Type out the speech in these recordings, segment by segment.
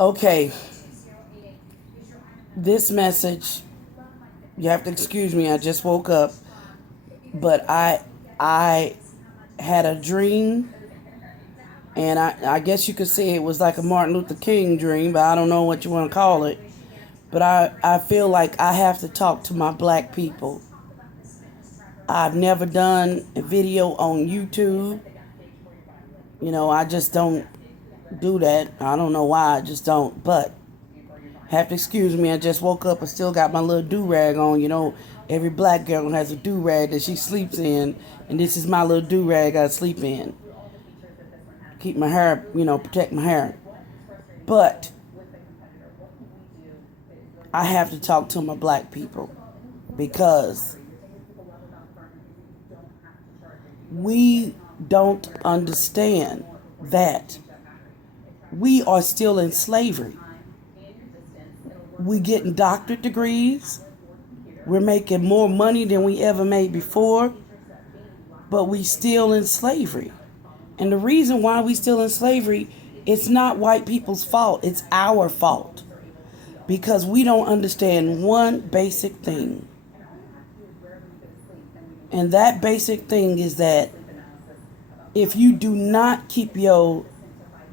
Okay, this message, you have to excuse me, I just woke up, but I had a dream, and I guess you could say it was like a Martin Luther King dream, but I don't know what you want to call it. But I feel like I have to talk to my black people. I've never done a video on YouTube. I just don't do that. I don't know why, I just don't. But have to excuse me, I just woke up. I still got my little do-rag on. Every black girl has a do-rag that she sleeps in, and this is my little do-rag I sleep in. Keep my hair, protect my hair. But I have to talk to my black people because we don't understand that we are still in slavery. We getting doctorate degrees. We're making more money than we ever made before, but we still in slavery. And the reason why we still in slavery, it's not white people's fault. It's our fault. Because we don't understand one basic thing. And that basic thing is that if you do not keep your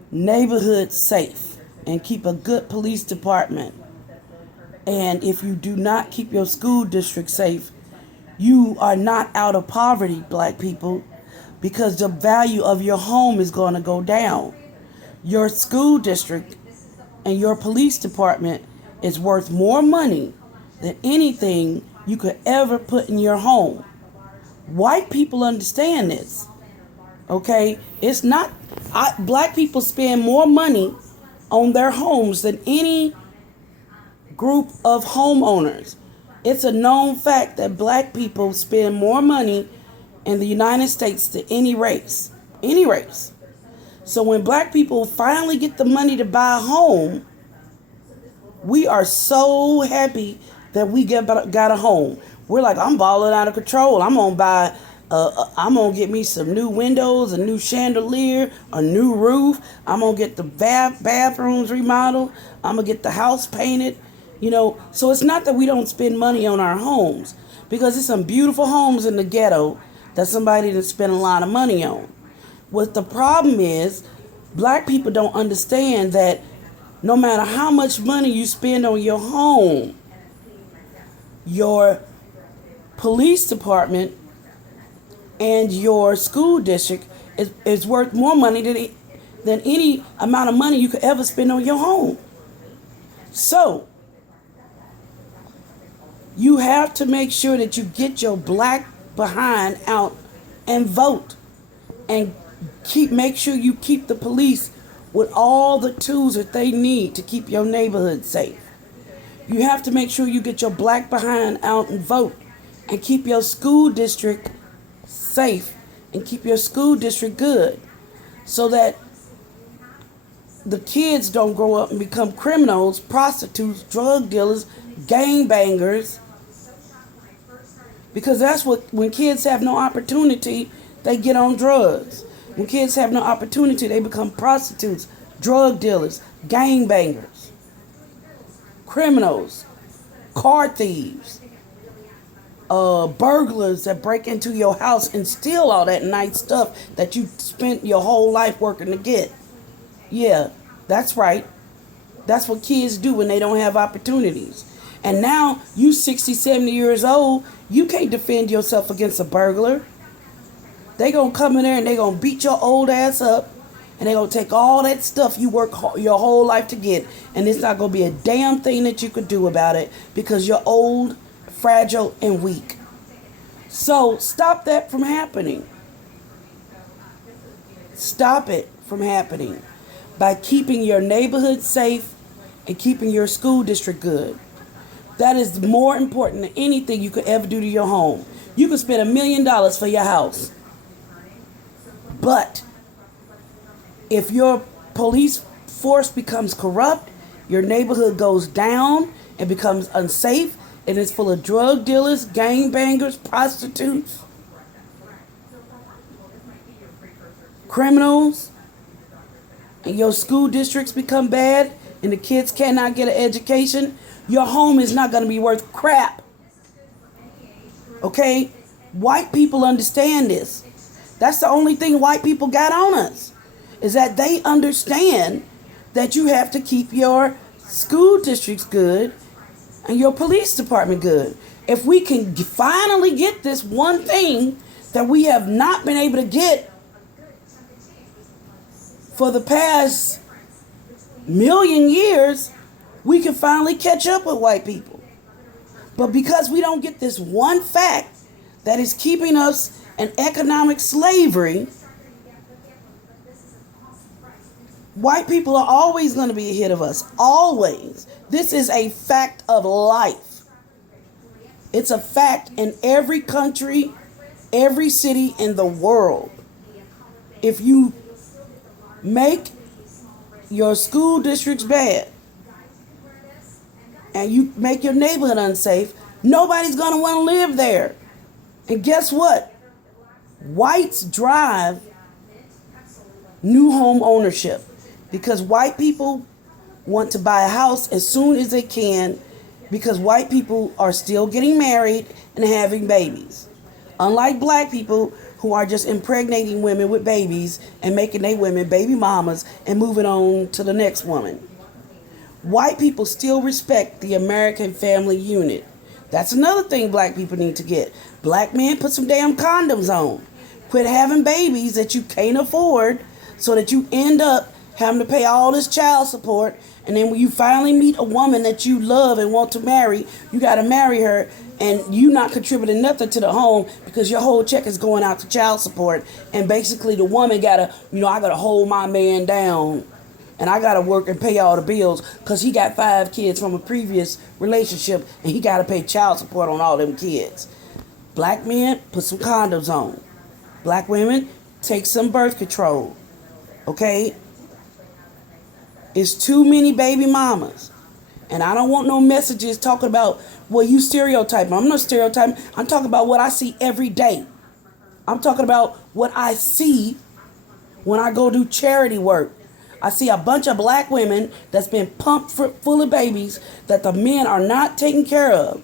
neighborhood safe and keep a good police department, and if you do not keep your school district safe, you are not out of poverty, black people, because the value of your home is going to go down. Your school district and your police department is worth more money than anything you could ever put in your home. White people understand this. Okay? It's not, black people spend more money on their homes than any group of homeowners. It's a known fact that black people spend more money in the United States than any race. Any race. So when black people finally get the money to buy a home, we are so happy that we got a home. We're like, I'm balling out of control. I'm gonna get me some new windows, a new chandelier, a new roof. I'm gonna get the bathrooms remodeled. I'm gonna get the house painted. So it's not that we don't spend money on our homes, because there's some beautiful homes in the ghetto that somebody didn't spend a lot of money on. What the problem is, black people don't understand that no matter how much money you spend on your home, your police department and your school district is worth more money than any amount of money you could ever spend on your home. So you have to make sure that you get your black behind out and vote, and make sure you keep the police with all the tools that they need to keep your neighborhood safe. You have to make sure you get your black behind out and vote, and keep your school district safe, and keep your school district good, so that the kids don't grow up and become criminals, prostitutes, drug dealers, gangbangers. Because that's when kids have no opportunity, they get on drugs. When kids have no opportunity, they become prostitutes, drug dealers, gangbangers, criminals, car thieves, burglars that break into your house and steal all that nice stuff that you spent your whole life working to get. Yeah, that's right. That's what kids do when they don't have opportunities. And now you 60, 70 years old, you can't defend yourself against a burglar. They gonna come in there and they gonna beat your old ass up, and they gonna take all that stuff you work your whole life to get, and it's not gonna be a damn thing that you could do about it because you're old, fragile, and weak. So stop that from happening. Stop it from happening by keeping your neighborhood safe and keeping your school district good. That is more important than anything you could ever do to your home. You could spend $1 million for your house. But if your police force becomes corrupt, your neighborhood goes down and becomes unsafe, and it's full of drug dealers, gangbangers, prostitutes, criminals, and your school districts become bad, and the kids cannot get an education, your home is not going to be worth crap. Okay? White people understand this. That's the only thing white people got on us, is that they understand that you have to keep your school districts good and your police department good. If we can finally get this one thing that we have not been able to get for the past million years, we can finally catch up with white people. But because we don't get this one fact that is keeping us in economic slavery, white people are always going to be ahead of us. Always. This is a fact of life. It's a fact in every country, every city in the world. If you make your school districts bad and you make your neighborhood unsafe, nobody's going to want to live there. And guess what? Whites drive new home ownership because white people want to buy a house as soon as they can, because white people are still getting married and having babies. Unlike black people who are just impregnating women with babies and making their women baby mamas and moving on to the next woman. White people still respect the American family unit. That's another thing black people need to get. Black men, put some damn condoms on. Quit having babies that you can't afford so that you end up having to pay all this child support. And then when you finally meet a woman that you love and want to marry, you got to marry her and you not contributing nothing to the home because your whole check is going out to child support. And basically the woman got to, I got to hold my man down and I got to work and pay all the bills because he got 5 kids from a previous relationship and he got to pay child support on all them kids. Black men, put some condoms on. Black women, take some birth control. Okay? It's too many baby mamas. And I don't want no messages talking about, well, you stereotyping. I'm not stereotyping. I'm talking about what I see every day. I'm talking about what I see when I go do charity work. I see a bunch of black women that's been pumped full of babies that the men are not taking care of.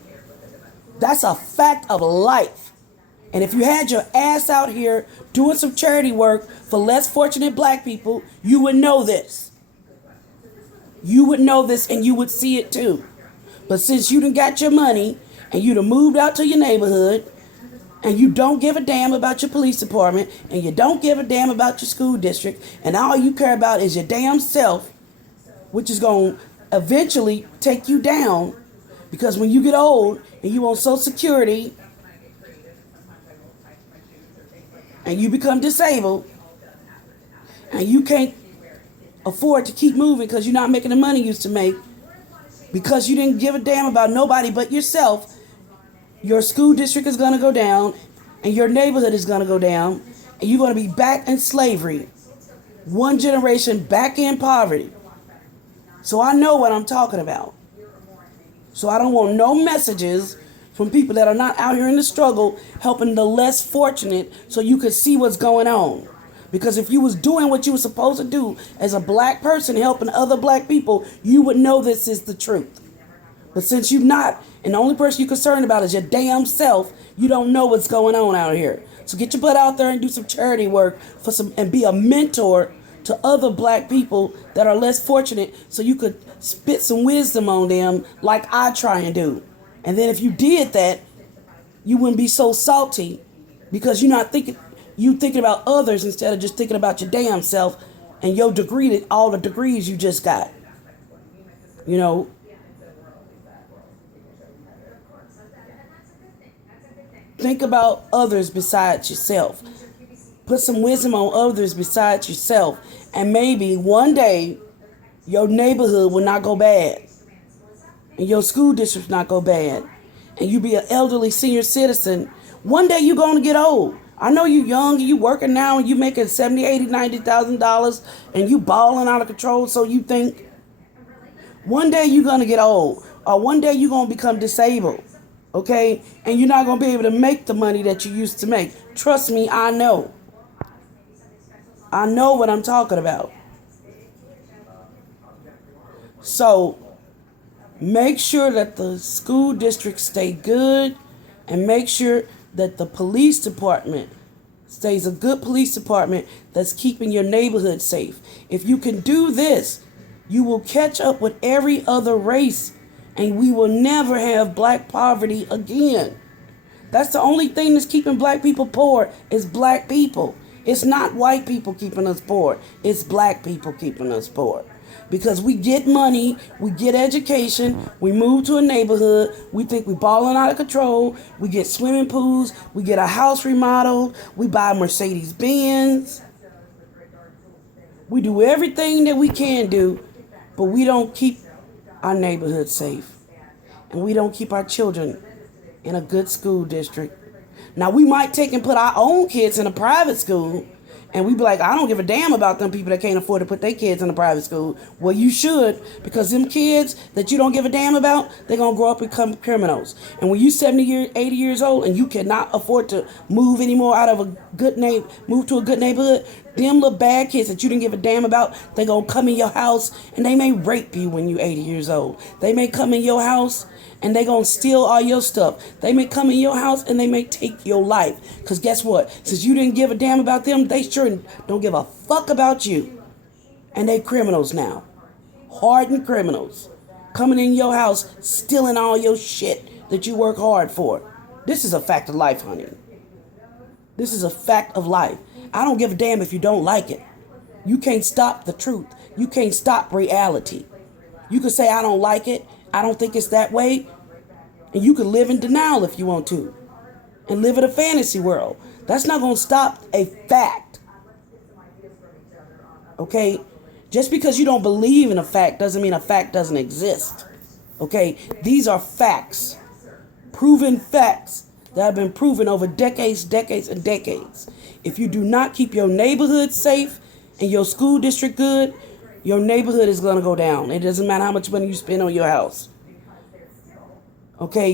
That's a fact of life. And if you had your ass out here doing some charity work for less fortunate black people, you would know this. You would know this and you would see it too. But since you done got your money and you done moved out to your neighborhood and you don't give a damn about your police department and you don't give a damn about your school district and all you care about is your damn self, which is going to eventually take you down, because when you get old and you on Social Security and you become disabled and you can't afford to keep moving because you're not making the money you used to make because you didn't give a damn about nobody but yourself, your school district is going to go down and your neighborhood is going to go down and you're going to be back in slavery, one generation back in poverty. So I know what I'm talking about. So I don't want no messages from people that are not out here in the struggle helping the less fortunate so you can see what's going on. Because if you was doing what you were supposed to do as a black person helping other black people, you would know this is the truth. But since you're not, and the only person you're concerned about is your damn self, you don't know what's going on out here. So get your butt out there and do some charity work and be a mentor to other black people that are less fortunate so you could spit some wisdom on them like I try and do. And then if you did that, you wouldn't be so salty because you're not thinking about others instead of just thinking about your damn self and your degree, all the degrees you just got. Think about others besides yourself. Put some wisdom on others besides yourself. And maybe one day your neighborhood will not go bad. And your school district not go bad. And you be an elderly senior citizen. One day you're going to get old. I know you young and you working now and you making $70,000, $80,000, $90,000 and you balling out of control. So you think one day you're going to get old or one day you're going to become disabled. Okay? And you're not going to be able to make the money that you used to make. Trust me, I know. I know what I'm talking about. So make sure that the school districts stay good, and make sure that the police department stays a good police department that's keeping your neighborhood safe. If you can do this, you will catch up with every other race, and we will never have black poverty again. That's the only thing that's keeping black people poor is black people. It's not white people keeping us poor. It's black people keeping us poor. Because we get money, we get education, we move to a neighborhood, we think we're balling out of control, we get swimming pools, we get a house remodeled, we buy Mercedes Benz. We do everything that we can do, but we don't keep our neighborhood safe. And we don't keep our children in a good school district. Now, we might take and put our own kids in a private school, and we be like, I don't give a damn about them people that can't afford to put their kids in a private school. Well, you should, because them kids that you don't give a damn about, they're going to grow up and become criminals. And when you 80 years old and you cannot afford to move anymore out of a move to a good neighborhood, them little bad kids that you didn't give a damn about, they going to come in your house and they may rape you when you're 80 years old. They may come in your house and they gonna steal all your stuff. They may come in your house and they may take your life. Because guess what? Since you didn't give a damn about them, they sure don't give a fuck about you. And they criminals now. Hardened criminals. Coming in your house, stealing all your shit that you work hard for. This is a fact of life, honey. This is a fact of life. I don't give a damn if you don't like it. You can't stop the truth. You can't stop reality. You can say, I don't like it. I don't think it's that way. And you can live in denial if you want to. And live in a fantasy world. That's not going to stop a fact. Okay? Just because you don't believe in a fact doesn't mean a fact doesn't exist. Okay? These are facts. Proven facts that have been proven over decades, and decades. If you do not keep your neighborhood safe and your school district good, your neighborhood is going to go down. It doesn't matter how much money you spend on your house. Okay,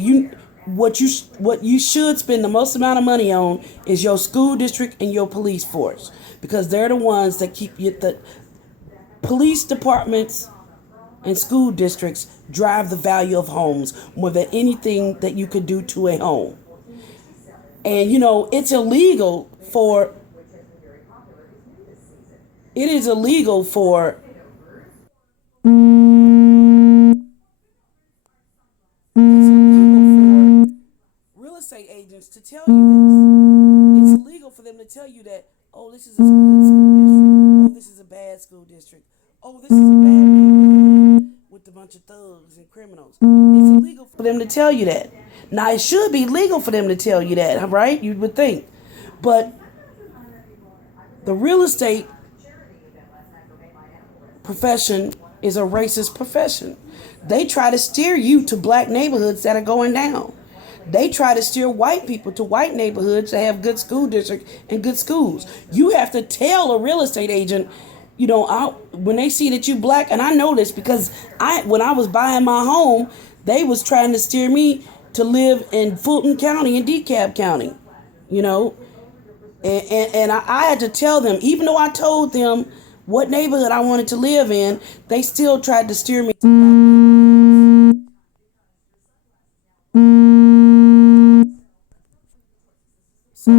what you should spend the most amount of money on is your school district and your police force, because they're the ones that keep you. The police departments and school districts drive the value of homes more than anything that you could do to a home. And it's illegal for. It is illegal for. Real estate agents to tell you this. It's illegal for them to tell you that, oh, this is a good school district. Oh, this is a bad school district. Oh, this is a bad neighborhood with a bunch of thugs and criminals. It's illegal for them to tell you that. Now, it should be legal for them to tell you that, right? You would think. But the real estate profession is a racist profession. They try to steer you to black neighborhoods that are going down. They try to steer white people to white neighborhoods that have good school districts and good schools. You have to tell a real estate agent, when they see that you black, and I know this because when I was buying my home, they was trying to steer me to live in Fulton County and Dekalb County, and I had to tell them, even though I told them what neighborhood I wanted to live in, they still tried to steer me to black neighborhoods. So